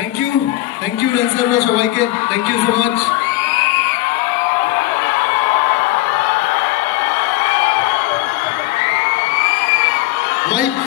Thank you. Thank you, Dancer Shawaike. Thank you so much. My